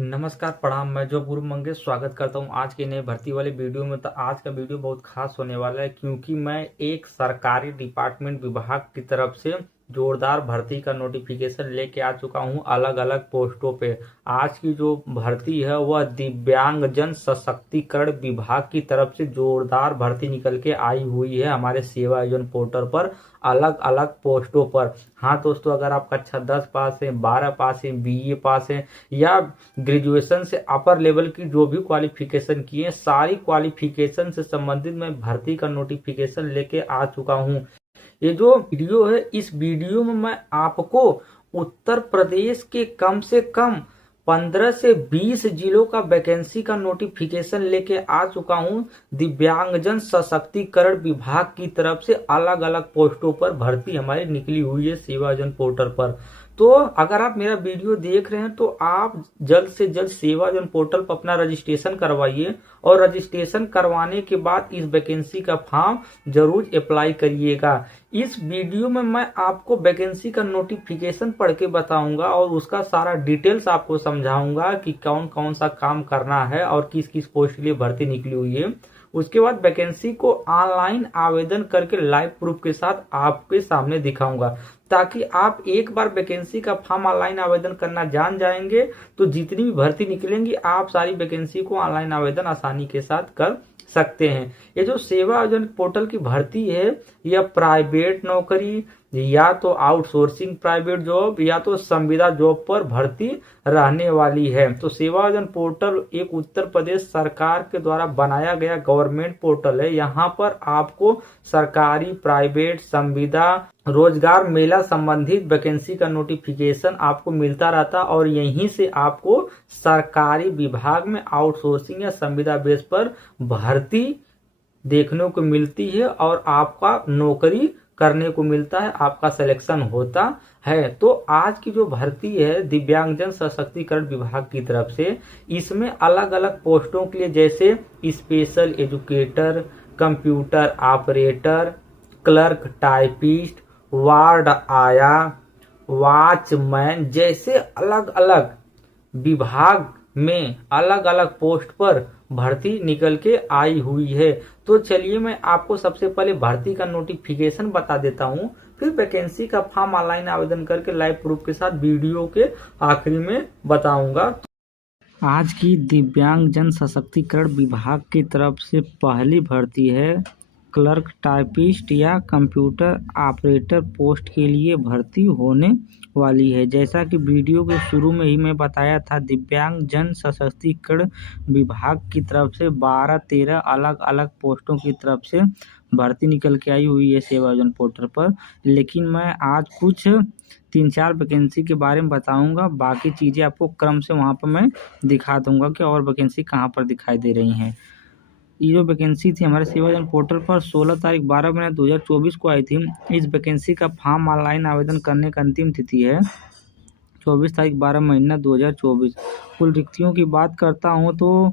नमस्कार प्रणाम। मैं जो गुरु मंगेश स्वागत करता हूं आज के नए भर्ती वाले वीडियो में। तो आज का वीडियो बहुत खास होने वाला है क्योंकि मैं एक सरकारी डिपार्टमेंट विभाग की तरफ से जोरदार भर्ती का नोटिफिकेशन लेके आ चुका हूं अलग अलग पोस्टों पे। आज की जो भर्ती है वह दिव्यांगजन सशक्तिकरण विभाग की तरफ से जोरदार भर्ती निकल के आई हुई है हमारे सेवा योजना पोर्टल पर अलग अलग पोस्टों पर। हाँ दोस्तों, अगर आप कक्षा 10 पास है, 12 पास है, बीए पास है या ग्रेजुएशन से अपर लेवल की जो भी क्वालिफिकेशन की है, सारी क्वालिफिकेशन से संबंधित मैं भर्ती का नोटिफिकेशन लेके आ चुका हूँ। ये जो वीडियो है, इस वीडियो में मैं आपको उत्तर प्रदेश के कम से कम 15 से 20 जिलों का वैकेंसी का नोटिफिकेशन लेके आ चुका हूं। दिव्यांगजन सशक्तिकरण विभाग की तरफ से अलग अलग पोस्टों पर भर्ती हमारी निकली हुई है सेवाजन पोर्टल पर। तो अगर आप मेरा वीडियो देख रहे हैं तो आप जल्द से जल्द सेवाजन पोर्टल पर अपना रजिस्ट्रेशन करवाइए और रजिस्ट्रेशन करवाने के बाद इस वैकेंसी का फॉर्म जरूर अप्लाई करिएगा। इस वीडियो में मैं आपको वैकेंसी का नोटिफिकेशन पढ़ के बताऊंगा और उसका सारा डिटेल्स आपको समझाऊंगा कि कौन कौन सा काम करना है और किस किस पोस्ट के लिए भर्ती निकली हुई है। उसके बाद वैकेंसी को ऑनलाइन आवेदन करके लाइव प्रूफ के साथ आपके सामने दिखाऊंगा, ताकि आप एक बार वैकेंसी का फॉर्म ऑनलाइन आवेदन करना जान जाएंगे तो जितनी भी भर्ती निकलेंगी आप सारी वैकेंसी को ऑनलाइन आवेदन आसानी के साथ कर सकते हैं। ये जो सेवा योजना पोर्टल की भर्ती है, यह प्राइवेट नौकरी या तो आउटसोर्सिंग प्राइवेट जॉब या तो संविदा जॉब पर भर्ती रहने वाली है। तो सेवा योजना पोर्टल एक उत्तर प्रदेश सरकार के द्वारा बनाया गया गवर्नमेंट पोर्टल है। यहाँ पर आपको सरकारी, प्राइवेट, संविदा, रोजगार मेला संबंधित वैकेंसी का नोटिफिकेशन आपको मिलता रहता और यहीं से आपको सरकारी विभाग में आउटसोर्सिंग या संविदा बेस पर भर्ती देखने को मिलती है और आपका नौकरी करने को मिलता है, आपका सिलेक्शन होता है। तो आज की जो भर्ती है दिव्यांगजन सशक्तिकरण विभाग की तरफ से, इसमें अलग अलग पोस्टों के लिए जैसे special educator, computer operator, clerk typist, ward आया, वॉचमैन जैसे अलग अलग विभाग में अलग अलग पोस्ट पर भर्ती निकल के आई हुई है। तो चलिए मैं आपको सबसे पहले भर्ती का नोटिफिकेशन बता देता हूं, फिर वैकेंसी का फॉर्म ऑनलाइन आवेदन करके लाइव प्रूफ के साथ वीडियो के आखिरी में बताऊंगा। आज की दिव्यांगजन सशक्तिकरण विभाग की तरफ से पहली भर्ती है क्लर्क टाइपिस्ट या कंप्यूटर ऑपरेटर पोस्ट के लिए भर्ती होने वाली है। जैसा कि वीडियो के शुरू में ही मैं बताया था, दिव्यांगजन सशक्तिकरण विभाग की तरफ से 12-13 अलग अलग पोस्टों की तरफ से भर्ती निकल के आई हुई है सेवा योजना पोर्टल पर। लेकिन मैं आज कुछ 3-4 वैकेंसी के बारे में बताऊंगा, बाकी चीज़ें आपको क्रम से वहाँ पर मैं दिखा दूंगा कि और वैकेंसी कहाँ पर दिखाई दे रही हैं। ये जो वैकेंसी थी हमारे सेवा योजना पोर्टल पर 16 तारीख 12 महीना 2024 को आई थी। इस वैकेंसी का फॉर्म ऑनलाइन आवेदन करने का अंतिम तिथि है 24 तारीख 12 महीना 2024। कुल रिक्तियों की बात करता हूँ तो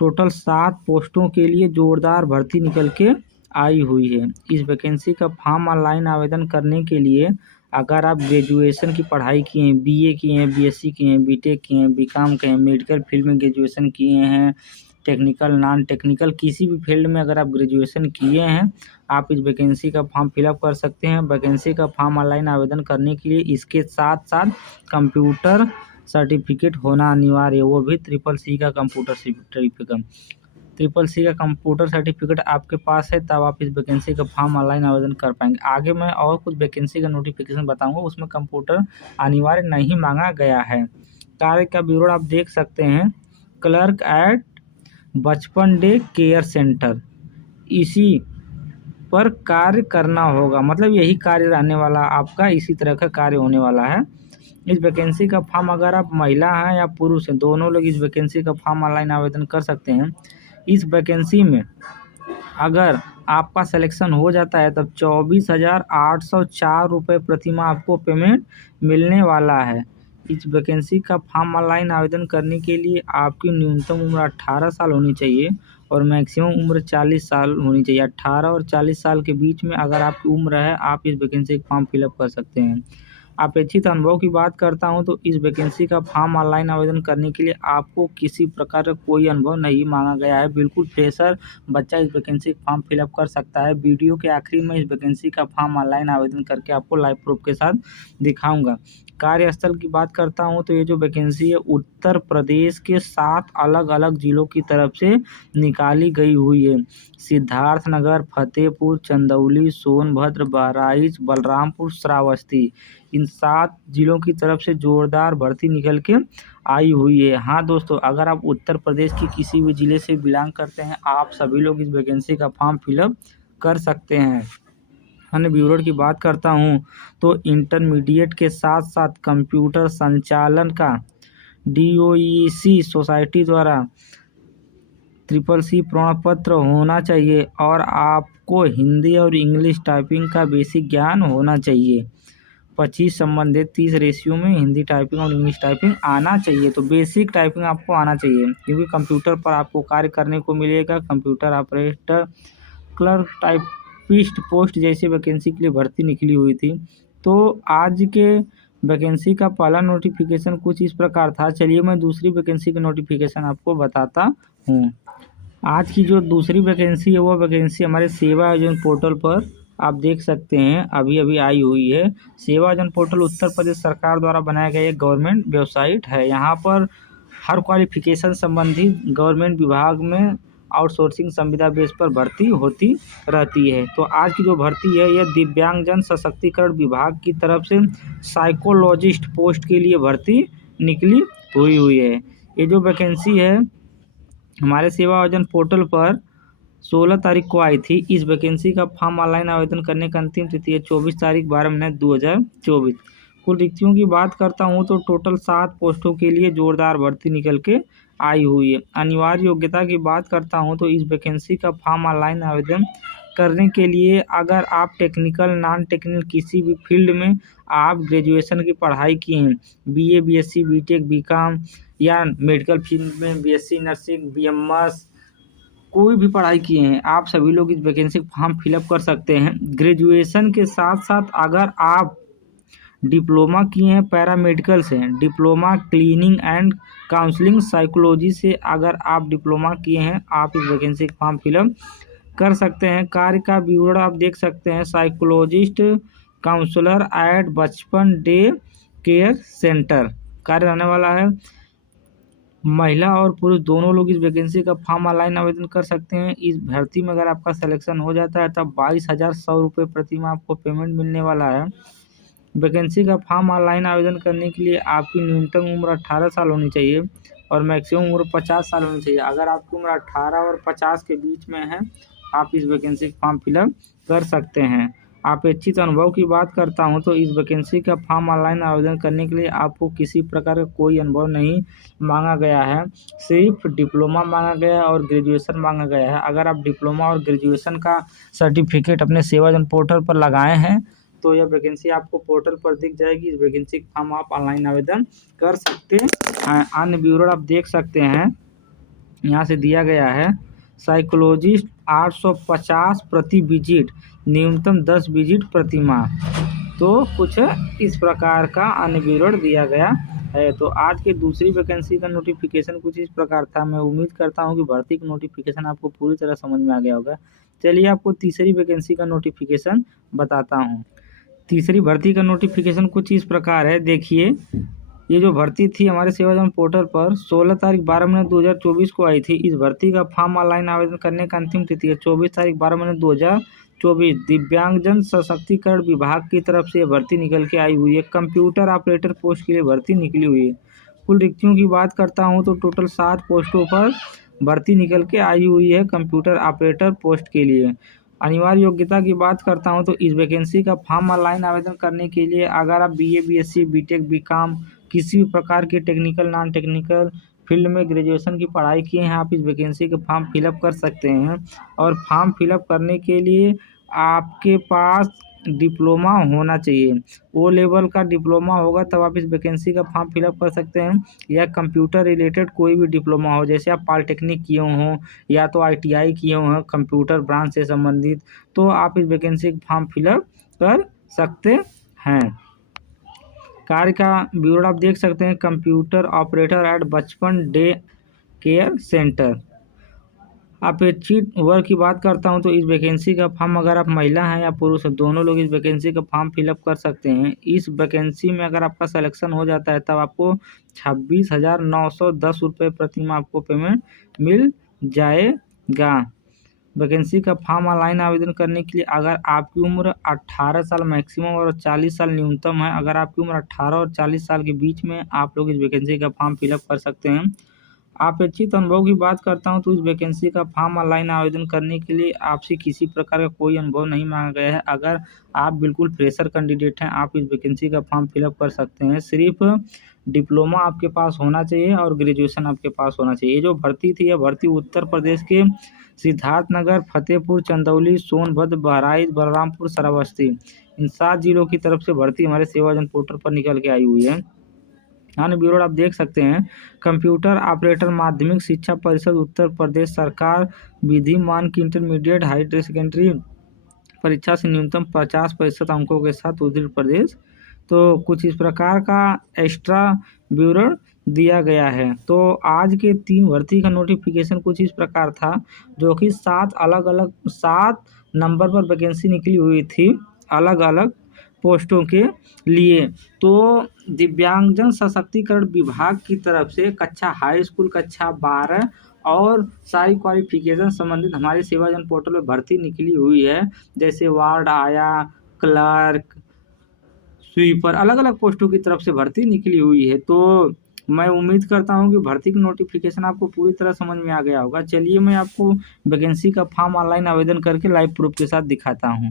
टोटल 7 पोस्टों के लिए जोरदार भर्ती निकल के आई हुई है। इस वैकेंसी का फॉर्म ऑनलाइन आवेदन करने के लिए अगर आप ग्रेजुएशन की पढ़ाई किए हैं, बीए किए हैं, बीएससी किए हैं, बीटेक किए हैं, बीकॉम किए हैं, मेडिकल फील्ड में ग्रेजुएशन किए हैं, टेक्निकल, नॉन टेक्निकल किसी भी फील्ड में अगर आप ग्रेजुएशन किए हैं, आप इस वैकेंसी का फॉर्म फिलअप कर सकते हैं। वैकेंसी का फॉर्म ऑनलाइन आवेदन करने के लिए इसके साथ साथ कंप्यूटर सर्टिफिकेट होना अनिवार्य है, वो भी CCC का कंप्यूटर सर्टिफिकेट। CCC का कंप्यूटर सर्टिफिकेट आपके पास है तब आप इस वैकेंसी का फॉर्म ऑनलाइन आवेदन कर पाएंगे। आगे मैं और कुछ वैकेंसी का नोटिफिकेशन बताऊंगा, उसमें कंप्यूटर अनिवार्य नहीं मांगा गया है। कार्य का विवरण आप देख सकते हैं। क्लर्क एट बचपन डे केयर सेंटर, इसी पर कार्य करना होगा, मतलब यही कार्य रहने वाला आपका, इसी तरह का कार्य होने वाला है। इस वैकेंसी का फॉर्म अगर आप महिला हैं या पुरुष हैं, दोनों लोग इस वैकेंसी का फॉर्म ऑनलाइन आवेदन कर सकते हैं। इस वैकेंसी में अगर आपका सिलेक्शन हो जाता है तब 24,804 रुपये प्रतिमाह आपको पेमेंट मिलने वाला है। इस वैकेंसी का फॉर्म ऑनलाइन आवेदन करने के लिए आपकी न्यूनतम उम्र 18 साल होनी चाहिए और मैक्सिमम उम्र 40 साल होनी चाहिए। 18 और 40 साल के बीच में अगर आपकी उम्र है, आप इस वैकेंसी का फॉर्म फिलअप कर सकते हैं। अपेक्षित अनुभव की बात करता हूं तो इस वैकेंसी का फॉर्म ऑनलाइन आवेदन करने के लिए आपको किसी प्रकार का कोई अनुभव नहीं मांगा गया है। बिल्कुल फ्रेशर बच्चा इस वैकेंसी का फॉर्म फिलअप कर सकता है। वीडियो के आखिरी में इस वैकेंसी का फॉर्म ऑनलाइन आवेदन करके आपको लाइव प्रूफ के साथ दिखाऊंगा। कार्यस्थल की बात करता हूं तो ये जो वैकेंसी है उत्तर प्रदेश के 7 अलग अलग जिलों की तरफ से निकाली गई हुई है। सिद्धार्थनगर, फतेहपुर, चंदौली, सोनभद्र, बहराइच, बलरामपुर, श्रावस्ती, इन 7 जिलों की तरफ से जोरदार भर्ती निकल के आई हुई है। हाँ दोस्तों, अगर आप उत्तर प्रदेश के किसी भी जिले से बिलोंग करते हैं, आप सभी लोग इस वैकेंसी का फॉर्म फिलअप कर सकते हैं। अन्य ब्यूरो की बात करता हूँ तो इंटरमीडिएट के साथ साथ कंप्यूटर संचालन का DOEC सोसाइटी द्वारा CCC प्रमाण पत्र होना चाहिए और आपको हिंदी और इंग्लिश टाइपिंग का बेसिक ज्ञान होना चाहिए। 25 संबंधित 30 रेशियो में हिंदी टाइपिंग और इंग्लिश टाइपिंग आना चाहिए। तो बेसिक टाइपिंग आपको आना चाहिए, क्योंकि कंप्यूटर पर आपको कार्य करने को मिलेगा। Computer operator, clerk, typist post जैसे वैकेंसी के लिए भर्ती निकली हुई थी। तो आज के वैकेंसी का पहला नोटिफिकेशन कुछ इस प्रकार था। चलिए मैं दूसरी वैकेंसी का नोटिफिकेशन आपको बताता हूँ। आज की जो दूसरी वैकेंसी है वो वैकेंसी हमारे सेवा आयोजन पोर्टल पर आप देख सकते हैं, अभी अभी आई हुई है। सेवा आयोजन पोर्टल उत्तर प्रदेश सरकार द्वारा बनाया गया एक गवर्नमेंट वेबसाइट है। यहाँ पर हर क्वालिफिकेशन संबंधी गवर्नमेंट विभाग में आउटसोर्सिंग संविदा बेस पर भर्ती होती रहती है। तो आज की जो भर्ती है यह दिव्यांगजन सशक्तिकरण विभाग की तरफ से साइकोलॉजिस्ट पोस्ट के लिए भर्ती निकली हुई है। ये जो वैकेंसी है हमारे सेवा आयोजन पोर्टल पर 16 तारीख को आई थी। इस वैकेंसी का फॉर्म ऑनलाइन आवेदन करने का अंतिम तिथि है 24 तारीख 12 महीने 2024। कुल रिक्तियों की बात करता हूं तो टोटल 7 पोस्टों के लिए जोरदार भर्ती निकल के आई हुई है। अनिवार्य योग्यता की बात करता हूं तो इस वैकेंसी का फॉर्म ऑनलाइन आवेदन करने के लिए अगर आप टेक्निकल, नॉन टेक्निकल किसी भी फील्ड में आप ग्रेजुएशन की पढ़ाई किए हैं, BA, BSc, BTech, BCom या मेडिकल फील्ड में BSc नर्सिंग, BMS कोई भी पढ़ाई किए हैं, आप सभी लोग इस वैकेंसी फॉर्म फिलअप कर सकते हैं। ग्रेजुएशन के साथ साथ अगर आप डिप्लोमा किए हैं पैरामेडिकल से, diploma cleaning and counselling psychology से अगर आप डिप्लोमा किए हैं, आप इस वैकेंसी फॉर्म फिलअप कर सकते हैं। कार्य का विवरण आप देख सकते हैं। साइकोलॉजिस्ट काउंसलर एट बचपन डे केयर सेंटर कार्य रहने वाला है। महिला और पुरुष दोनों लोग इस वैकेंसी का फॉर्म ऑनलाइन आवेदन कर सकते हैं। इस भर्ती में अगर आपका सिलेक्शन हो जाता है तब 22,100 रुपये प्रति माह आपको पेमेंट मिलने वाला है। वैकेंसी का फॉर्म ऑनलाइन आवेदन करने के लिए आपकी न्यूनतम उम्र 18 साल होनी चाहिए और मैक्सिमम उम्र 50 साल होनी चाहिए। अगर आपकी उम्र 18 और 50 के बीच में है, आप इस वैकेंसी का फॉर्म फिलअप कर सकते हैं। अपेक्षित अनुभव की बात करता हूं तो इस वैकेंसी का फॉर्म ऑनलाइन आवेदन करने के लिए आपको किसी प्रकार का कोई अनुभव नहीं मांगा गया है, सिर्फ डिप्लोमा मांगा गया है और ग्रेजुएशन मांगा गया है। अगर आप डिप्लोमा और ग्रेजुएशन का सर्टिफिकेट अपने सेवाजन पोर्टल पर लगाए हैं तो यह वैकेंसी आपको पोर्टल पर दिख जाएगी। इस वैकेंसी का फॉर्म आप ऑनलाइन आवेदन कर सकते हैं। अन्य ब्यूरो आप देख सकते हैं, यहाँ से दिया गया है साइकोलॉजिस्ट 850 प्रति विजिट, न्यूनतम 10 विजिट प्रति माह। तो कुछ इस प्रकार का अन्य विवरण दिया गया है। तो आज के दूसरी वैकेंसी का नोटिफिकेशन कुछ इस प्रकार था। मैं उम्मीद करता हूं कि भर्ती का नोटिफिकेशन आपको पूरी तरह समझ में आ गया होगा। चलिए आपको तीसरी वैकेंसी का नोटिफिकेशन बताता हूं। तीसरी भर्ती का नोटिफिकेशन कुछ इस प्रकार है। देखिए, ये जो भर्ती थी हमारे सेवाजन पोर्टल पर 16 तारीख 12 महीने 2024 को आई थी। इस भर्ती का फॉर्म ऑनलाइन आवेदन करने का अंतिम तिथि है 24 तारीख 12 महीने 2024। दिव्यांगजन सशक्तिकरण विभाग की तरफ से भर्ती निकल के आई हुई है। कंप्यूटर ऑपरेटर पोस्ट के लिए भर्ती निकली हुई है। कुल रिक्तियों की बात करता हूँ तो टोटल 7 पोस्टों पर भर्ती निकल के आई हुई है कंप्यूटर ऑपरेटर पोस्ट के लिए। अनिवार्य योग्यता की बात करता हूं तो इस वैकेंसी का फॉर्म ऑनलाइन आवेदन करने के लिए अगर आप BA, BSc, BTech, BCom किसी भी प्रकार के टेक्निकल, नॉन टेक्निकल फील्ड में ग्रेजुएशन की पढ़ाई किए हैं, आप इस वैकेंसी का फॉर्म फिलअप कर सकते हैं। और फॉर्म फिलअप करने के लिए आपके पास डिप्लोमा होना चाहिए। वो लेवल का डिप्लोमा होगा तब आप इस वैकेंसी का फॉर्म फिलअप कर सकते हैं, या कंप्यूटर रिलेटेड कोई भी डिप्लोमा हो, जैसे आप पॉलिटेक्निक किए हों या तो ITI किए हों कंप्यूटर ब्रांच से संबंधित, तो आप इस वैकेंसी का फॉर्म फिलअप कर सकते हैं। कार्य का विवरण आप देख सकते हैं, कंप्यूटर ऑपरेटर एट बचपन डे केयर सेंटर। अपेक्षित वर्ग की बात करता हूं तो इस वैकेंसी का फॉर्म अगर आप महिला हैं या पुरुष हैं, दोनों लोग इस वैकेंसी का फॉर्म फिलअप कर सकते हैं। इस वैकेंसी में अगर आपका सिलेक्शन हो जाता है तब आपको 26,910 रुपये प्रति माह आपको पेमेंट मिल जाएगा। वैकेंसी का फॉर्म ऑनलाइन आवेदन करने के लिए अगर आपकी उम्र 18 साल मैक्सिमम और 40 साल न्यूनतम है, अगर आपकी उम्र 18 और 40 साल के बीच में आप लोग इस वैकेंसी का फॉर्म फिलअप कर सकते हैं। अपेक्षित अनुभव की बात करता हूं तो इस वैकेंसी का फॉर्म ऑनलाइन आवेदन करने के लिए आपसे किसी प्रकार का कोई अनुभव नहीं मांगा गया है। अगर आप बिल्कुल फ्रेशर कैंडिडेट हैं, आप इस वैकेंसी का फॉर्म फिलअप कर सकते हैं। सिर्फ डिप्लोमा आपके पास होना चाहिए और ग्रेजुएशन आपके पास होना चाहिए। ये जो भर्ती थी, यह भर्ती उत्तर प्रदेश के सिद्धार्थनगर, फतेहपुर, चंदौली, सोनभद्र, बहराइच, बलरामपुर, श्रावस्ती, इन 7 जिलों की तरफ से भर्ती हमारे सेवाजन पोर्टल पर निकल के आई हुई है। अन्य विवरण आप देख सकते हैं, कंप्यूटर ऑपरेटर माध्यमिक शिक्षा परिषद उत्तर प्रदेश सरकार विधि मानक इंटरमीडिएट हायर सेकेंडरी परीक्षा से न्यूनतम 50% अंकों के साथ उत्तर प्रदेश। तो कुछ इस प्रकार का एक्स्ट्रा विवरण दिया गया है। तो आज के 3 भर्ती का नोटिफिकेशन कुछ इस प्रकार था, जो कि 7 नंबर पर वैकेंसी निकली हुई थी अलग अलग पोस्टों के लिए। तो दिव्यांगजन सशक्तिकरण विभाग की तरफ से कक्षा हाई स्कूल, कक्षा 12 और सारी क्वालिफिकेशन संबंधित हमारे सेवाजन पोर्टल में भर्ती निकली हुई है। जैसे वार्ड आया, क्लर्क, स्वीपर, अलग अलग पोस्टों की तरफ से भर्ती निकली हुई है। तो मैं उम्मीद करता हूं कि भर्ती की नोटिफिकेशन आपको पूरी तरह समझ में आ गया होगा। चलिए मैं आपको वैकेंसी का फॉर्म ऑनलाइन आवेदन करके लाइव प्रूफ के साथ दिखाता हूं।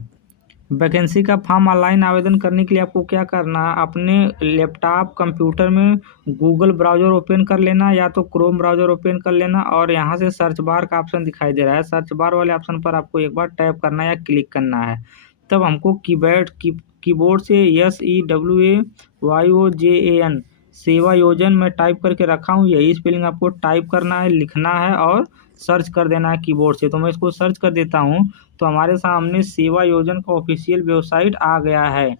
वैकेंसी का फॉर्म ऑनलाइन आवेदन करने के लिए आपको क्या करना है, अपने लैपटॉप कंप्यूटर में गूगल ब्राउज़र ओपन कर लेना या तो क्रोम ब्राउज़र ओपन कर लेना और यहाँ से सर्च बार का ऑप्शन दिखाई दे रहा है। सर्च बार वाले ऑप्शन पर आपको एक बार टैप करना है या क्लिक करना है। तब हमको कीबोर्ड से SEWAYOJAN सेवा योजन में टाइप करके रखा हूँ, यही स्पेलिंग आपको टाइप करना है, लिखना है और सर्च कर देना है कीबोर्ड से। तो मैं इसको सर्च कर देता हूँ, तो हमारे सामने सेवा योजन का ऑफिशियल वेबसाइट आ गया है।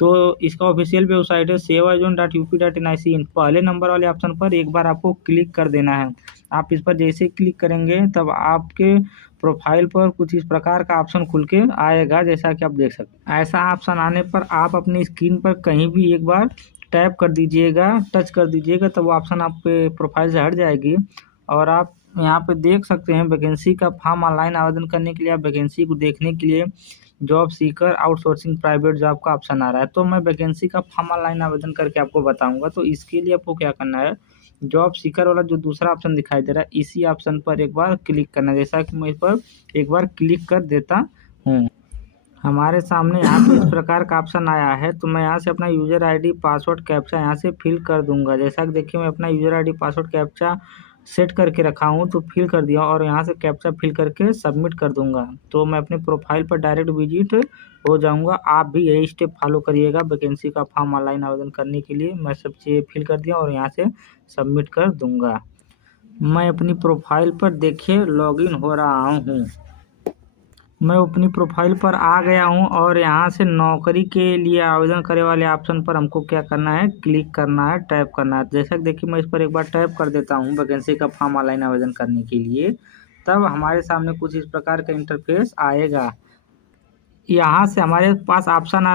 तो इसका ऑफिशियल वेबसाइट है sevayojan.up.nic। पहले नंबर वाले ऑप्शन पर एक बार आपको क्लिक कर देना है। आप इस पर जैसे क्लिक करेंगे तब आपके प्रोफाइल पर कुछ इस प्रकार का ऑप्शन खुल के आएगा, जैसा कि आप देख सकते हैं। ऐसा ऑप्शन आने पर आप अपनी स्क्रीन पर कहीं भी एक बार टैप कर दीजिएगा, टच कर दीजिएगा, तब वो ऑप्शन आपके प्रोफाइल से हट जाएगी और आप यहाँ पे देख सकते हैं वैकेंसी का फॉर्म ऑनलाइन आवेदन करने के लिए। आप वैकेंसी को देखने के लिए job seeker outsourcing private job का ऑप्शन आ रहा है। तो मैं वैकेंसी का फॉर्म ऑनलाइन आवेदन करके आपको बताऊंगा। तो इसके लिए आपको क्या करना है, जॉब सीकर वाला जो दूसरा ऑप्शन दिखाई दे रहा है, इसी ऑप्शन पर एक बार क्लिक करना है। जैसा कि मैं इस पर एक बार क्लिक कर देता हूँ, हमारे सामने यहाँ पे इस प्रकार का ऑप्शन आया है। तो मैं यहाँ से अपना यूज़र आईडी पासवर्ड कैप्चा यहाँ से फिल कर दूंगा। जैसा कि देखिए मैं अपना user ID password captcha set करके रखा हूँ, तो फिल कर दिया और यहाँ से कैप्चा फिल करके सबमिट कर दूंगा। तो मैं अपने प्रोफाइल पर डायरेक्ट विजिट हो जाऊँगा। आप भी यही स्टेप फॉलो करिएगा वैकेंसी का फॉर्म ऑनलाइन आवेदन करने के लिए। मैं सब चीज़ें फिल कर दिया और यहाँ से सबमिट कर दूँगा। मैं अपनी प्रोफाइल पर देखिए लॉगिन हो रहा हूँ। मैं अपनी प्रोफाइल पर आ गया हूं और यहाँ से नौकरी के लिए आवेदन करने वाले ऑप्शन पर हमको क्या करना है, क्लिक करना है, टैप करना है। जैसा कि देखिए मैं इस पर एक बार टैप कर देता हूं वैकेंसी का फॉर्म ऑनलाइन आवेदन करने के लिए। तब हमारे सामने कुछ इस प्रकार का इंटरफेस आएगा। यहाँ से हमारे पास ऑप्शन